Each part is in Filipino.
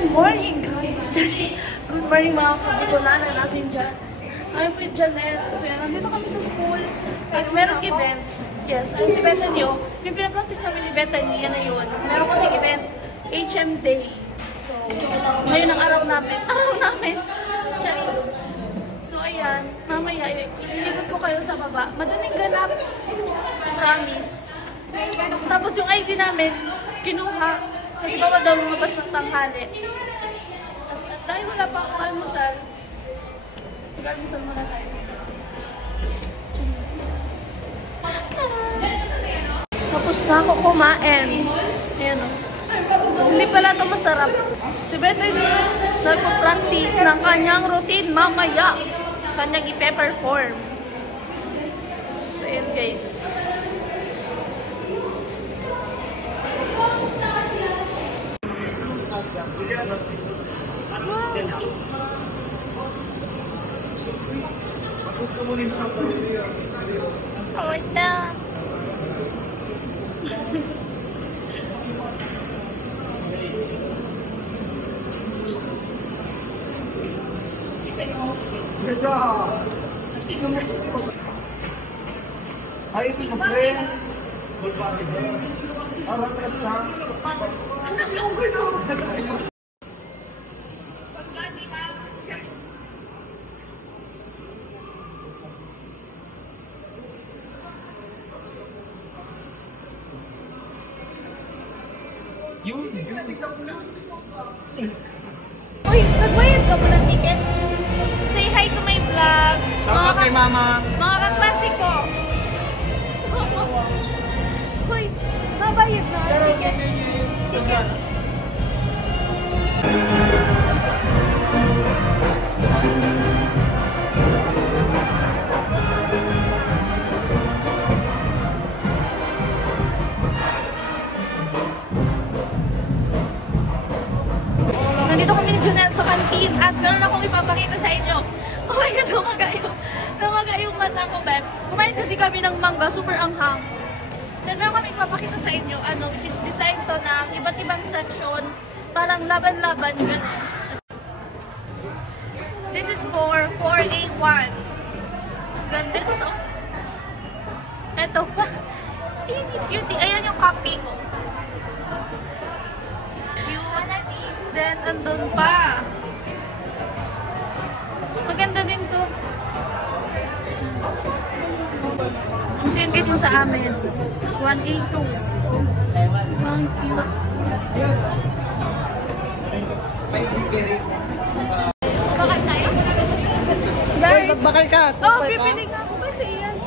Good morning, guys! Good morning, mga kabitulanan natin dyan. I'm with Janelle. So, yan, nandito kami sa school. At merong event. Yes, ang si Bethany nyo. Yung pinapractice namin ni Bethany, yan na yun. Meron kasing event, HM Day. So, ngayon ang araw namin. Charis. So, ayan. Mamaya, ilibot ko kayo sa baba. Madaming ganap. Promise. Tapos yung ID namin, kinuha. Kasi bawal daw lumabas ng tanghali. Tapos dahil wala pa akong almusal, mag-almusal muna tayo. Tapos na ako kumain. Ayan o. Hindi pala ito masarap. Si Bethany nagpo-practice ng kanyang routine mamaya. Kanyang i-perform. So, ayan guys. Oh no. Good job. Ayos yung pre. Good body. Arang ka. Uy, nagbayad ka mo ng ticket? Say hi to my vlog. Mga kay mama. Mga kaklase ko. Uy, nabayad na ang ticket. Ticket. Nandito kami ni Janelle sa canteen at meron akong ipapakita sa inyo. Oh my God, lumaga yung mata ko, Beb. Kumain kasi kami ng mangga, super anghang. So, meron kami ipapakita sa inyo, which is design to ng iba't ibang section, parang laban-laban, ganun. This is for 4A1. Ang ganda, so. Eto pa. Cutie. Ayan yung cupcake ko. Then, andun pa. Maganda din to. So, yun guys yung sa amin. 1A2. 1Q. Bakal tayo? Guys! Magbakal ka! Oh, bibili nga ako kasi yan.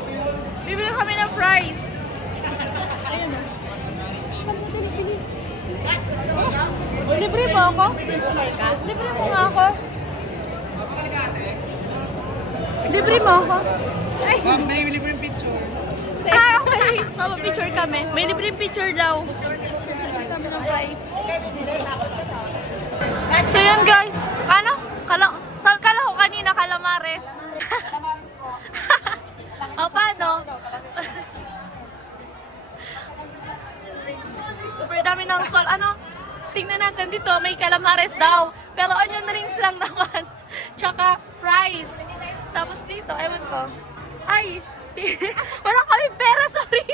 Bibili kami ng fries. Ayun o. Bili. Libre mo ako? Libre mo nga ako? Libre mo ako? Ay! May libre yung picture. Ah, okay. Mapapicture kami. May libre yung picture daw. Libre kami ng fries. So yun guys. Ano? Saan kala ko kanina? Calamares. O paano? Super dami ng sol. Ano? Tingnan natin dito, may calamares daw. Pero onion rings lang naman. Tsaka fries. Tapos dito, ewan ko. Ay! Wala kami pera, sorry.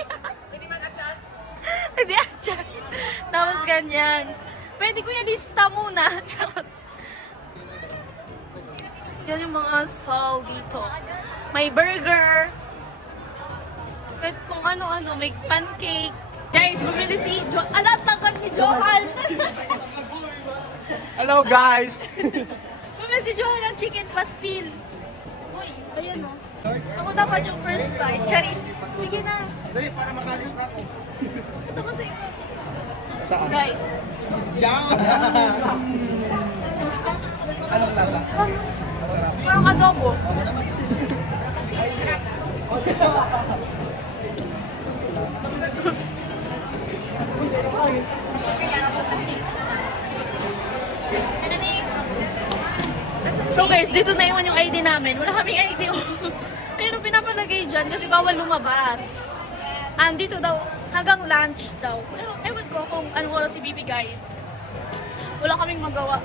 Hindi atchan. Tapos ganyan. Pwede ko yung lista muna. Yan yung mga stall dito. May burger. Kahit kung ano-ano, may pancake. Guys, bumili si tagad ni Johal. Hello guys! Bumili si Johal ng chicken pastil. Uy, ayan o. Ako dapat yung first bite. Charis. Sige na. Dali, para makalis na ako. Ito ko sa inyo. Guys. Anong lasa? Parang adobo. So guys, dito na iwan yung ID namin. Wala kaming ID. Ayun ang pinapalagay dyan kasi bawal lumabas. Dito daw, hanggang lunch daw. Pero ewan ko kung anong oras ibibigay. Wala kaming magawa.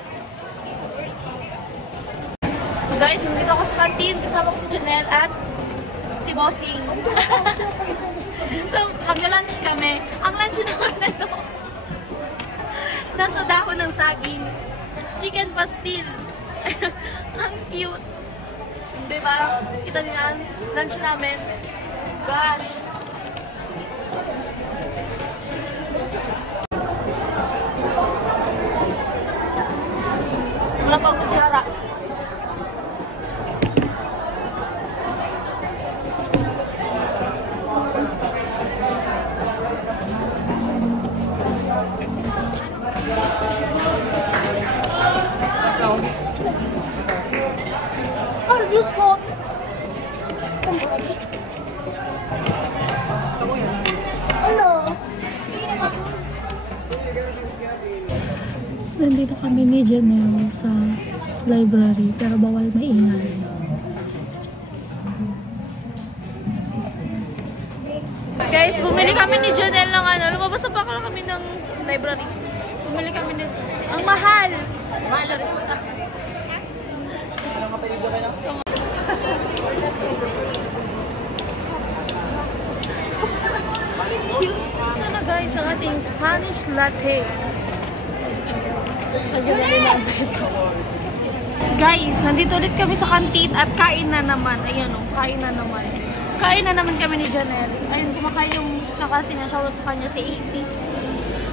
Guys, nandito ako sa canteen. Kasama ko si Janelle at si Bossing. So, mag-lunch kami. Ang lunch naman na ito. Nasa dahon ng saging. Chicken pastil. Ang cute. Diba? Kita niyo yan? Lunch namin. Gosh. Wala pang kutsara. Ay, Diyos ko! Nandito kami ni Janelle sa library pero bawal maingay. Guys, bumili kami ni Janelle ng ano. Lumabas na pa kami ng library. Bumili kami ng... Ang mahal! Mahal na rin po. Ito na guys, ang ating Spanish latte. Guys, nandito ulit kami sa kantin at kain na naman. Ayan o, kain na naman. Kain na naman kami ni Janelle. Ayun, kumakain yung kakasi niya. Shoutout sa kanya si AC.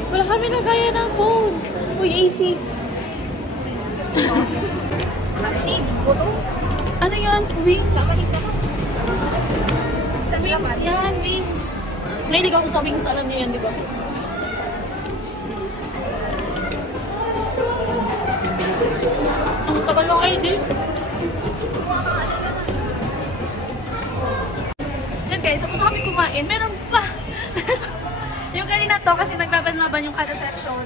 Wala kami nagaya ng phone. Uy, AC. Ano yan? Wings? Wings yan, wings. Mahilig ako sa wings. Alam niyo yan, di ba? Ang tagal ng ID. So guys, tapos kami kumain. Meron pa. Yung kanina to, kasi naglaban-laban yung kada section.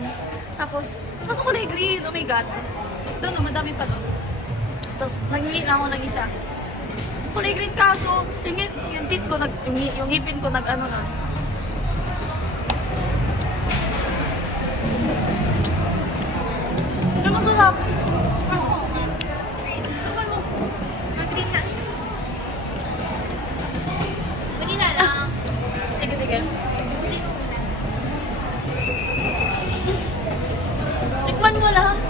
Tapos, kulay green. Oh my God. Doon, no, madami pa doon. Tapos, nagingin ako ng isa. Kulay green kaso, yung tit ko, yung ngipin ko, nag-ano na. Ano masarap? Sige. Tikman mo lang.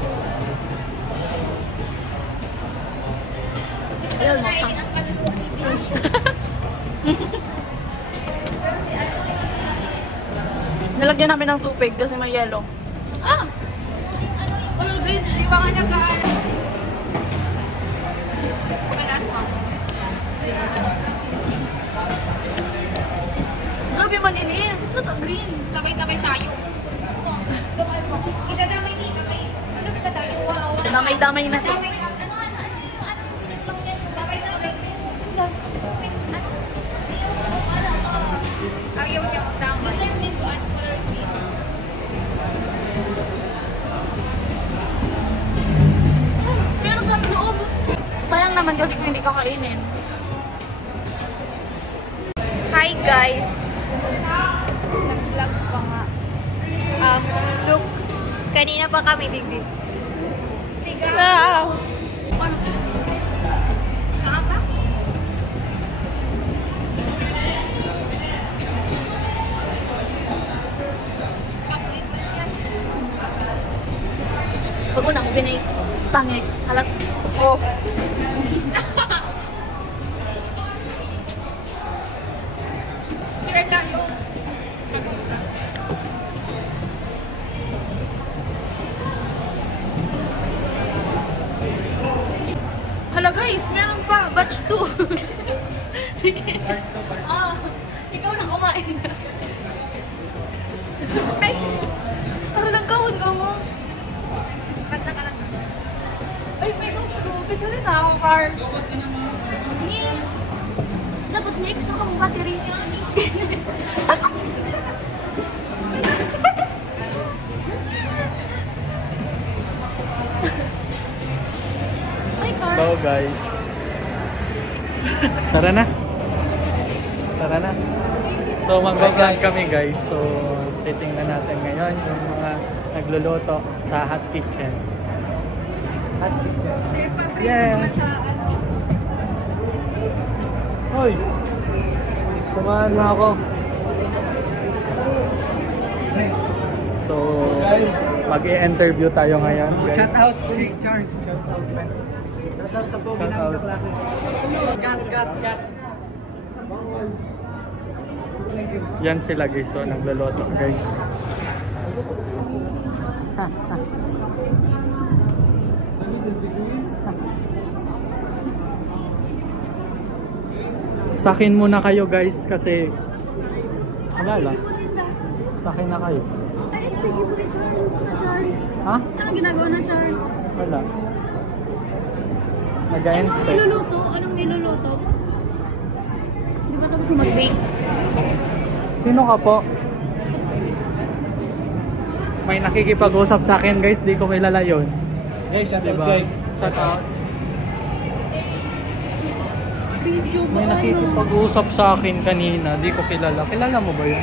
Ayun, masang. Nalagyan namin ng tubig kasi may yellow. Ah! Ano, green? Di ba ka nag-aaral? Pagkalas mo. Grabe maninim. Ito green. Sabay-sabay tayo. Idadamay ni kamay. Ano ba tayo? Damay-damay na to. Damay-damay. Ayaw niya magdamay. Pero sa loob. Sayang naman kasi kung hindi kakainin. Hi guys! Nag-vlog pa nga. Look, kanina pa kami digdig. Wow! Nakapa? Pag unang binay, tangik, halat. Oh. Share tayo. Hala guys, meron pa. Batch 2. Sige. Ikaw na kumain na. Ay! Para lang kawag ka mo. Kanta ka lang. Ay, may GoPro. Picture rin ako, Carl. Dapat may extra kang battery. Hi, Carl. Hello guys. Tara na. Tara na. So, mag-vlog kami guys. So, titingnan natin ngayon yung mga nagluluto sa Hot Kitchen. Hot Kitchen. Yeah! Hoy! Samahan mo ako. So, mag-i-interview tayo ngayon. Shout out kay Charles. Shout out man. Shout out sa pogi namin kaklase. Cut. Yan sila guys, so nagluluto guys. Sakin muna kayo guys kasi wala lang. Sakin na kayo. Ay, thank you kay Charles na Charles. Ha? Anong ginagawa na Charles? Wala. Nag-a-inspect. Anong niluluto? Di ba tapos mag-bake? Sino ka po? May nakikipag-usap sa akin guys, di ko kilala yun. Guys, shout out Diba? guys. Shout out. Video ba? May nakikipag-usap sa akin kanina, di ko kilala. Kilala mo ba yun?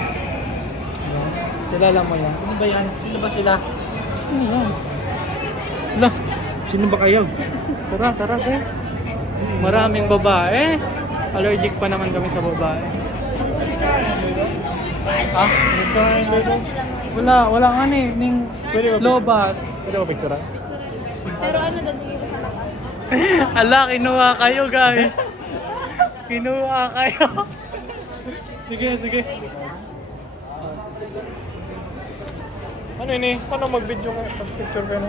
Kilala mo yan? Ano ba yan? Sino ba sila? Sino yan? Wala. Sino ba kayo? Tara guys. Maraming babae. Allergic pa naman kami sa babae. Ha? Wala nga eh. Ning lobat. Pwede ko picture? Pero ano doon, hindi ko sana ka. Ala, kinuha kayo guys. Kinuha kayo. Sige. Ano ini? Paano mag-video ka? Pag-picture ka na?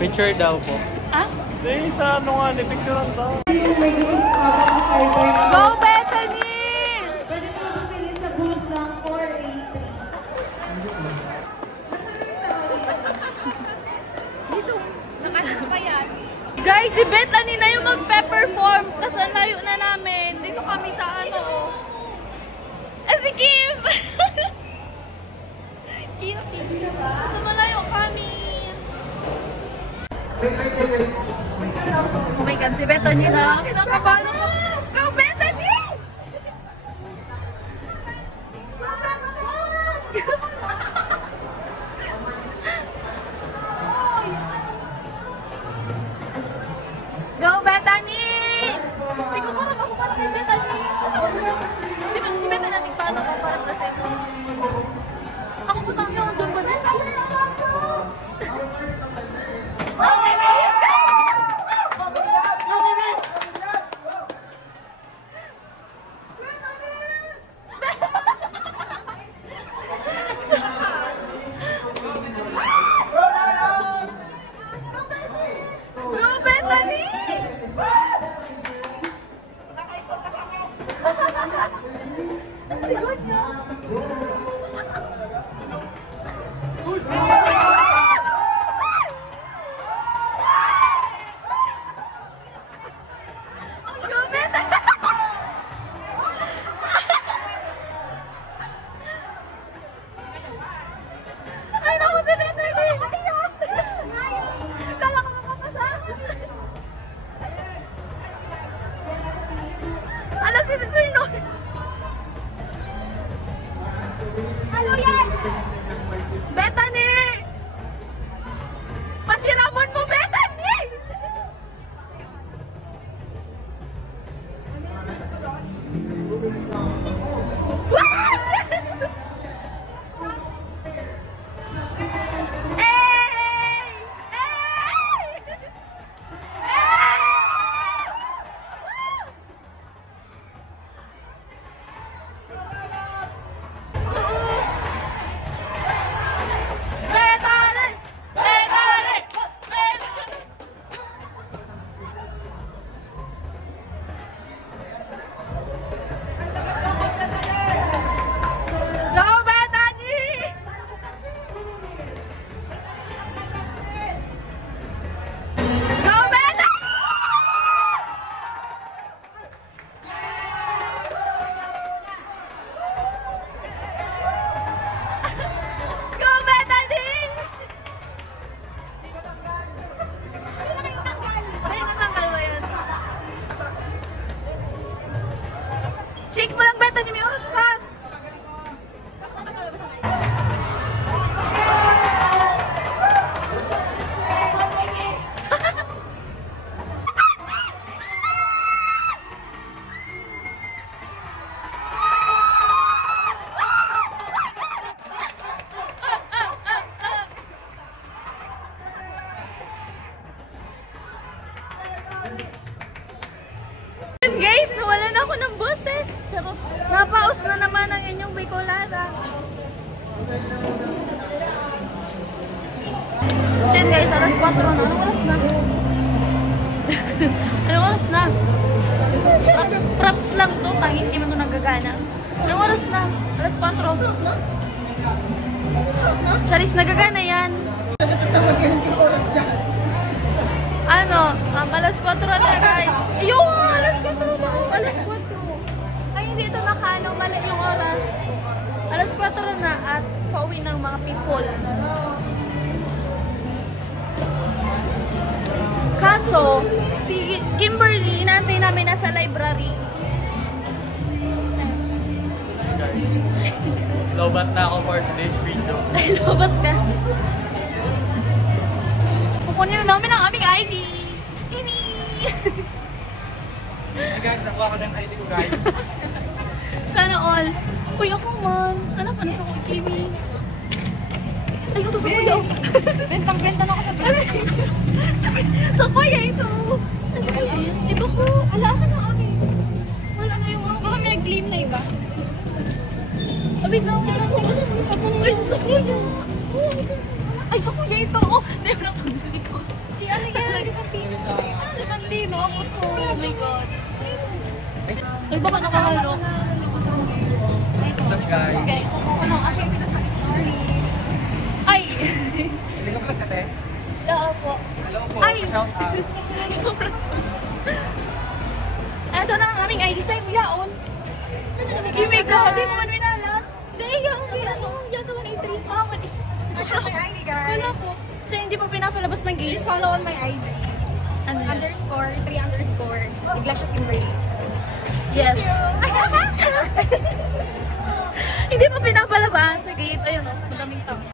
Picture daw po. Ah? Eh, sa ano nga, picturean daw. Go, Bethany! Guys, si Bethany na yung magpe-perform kasi ang layo na namin. Dito kami sa ano. Si Kim! Kim. So malayo kami. Oh my God, si Bethany na. Kinakabahan ako. Go, Bethany! Go, Bethany! Hindi ko parang ako parang kay Bethany. Di ba si Bethany natin paano ko parang kasi ako po tayo ang doon ba? And guys, nawala na ako ng boses. Charot. Napaos na naman ang inyong Bicolana. Yan guys, alas 4 na. Anong oras na? Anong oras na? Props lang to. Tangi, hindi mo ito nagagana. Anong oras na? Alas 4. Charis, nagagana yan. Nagtatawag yan yung oras dyan. Ano? Alas 4 na guys. Ayun! Alas 4 na. Alas 4. Ay, hindi ito nakaano. Mali yung oras. Alas 4 na at pauwi ng mga people. Kaso, si Kimberly, inaantay namin nasa library. Lobat na ako for today's video. Ay, lobat ka. Kukunin na namin ang aming ID. Kimi! Hey guys, nakuha ko ng ID ko guys. Sana all. Uy, ako man. Anak, ano sa ko, Kimi? Ay, ito sa kuya. Bentang-benta na ako sa brand. Sa kuya ito. Ano sa kuya yun? Di ba ko? Alasan na kami. Wala na yung mga. Baka may nag-claim na iba. Wait lang, wait lang. Uy, sa kuya. Ay, sa kuya ito. Oh, di ba na pagbili ko? Si ano yan? Lipantino. Ano, Lipantino? Ako to. Oh my God. Ay, baka nakahalo. What's up guys? Guys, ako ko nung aking pinasakit. Sorry. Ay! Hindi ka vlog ka, te? Hello po. Hello po, Ay! shout out. Sobrang. Ito na ang aming ID sa yaon. Imiga, di ko man winala. Hindi, yan. Ano? Yan sa 183. Ah, what is... Check my ID, guys. Wala po. So, hindi pa pinapalabas ng gate. Please follow on my IG. Ano yun? _3_. Iglesia Kimberly. Yes. Hindi pa pinapalabas sa gate. Ayun o, madaming tao.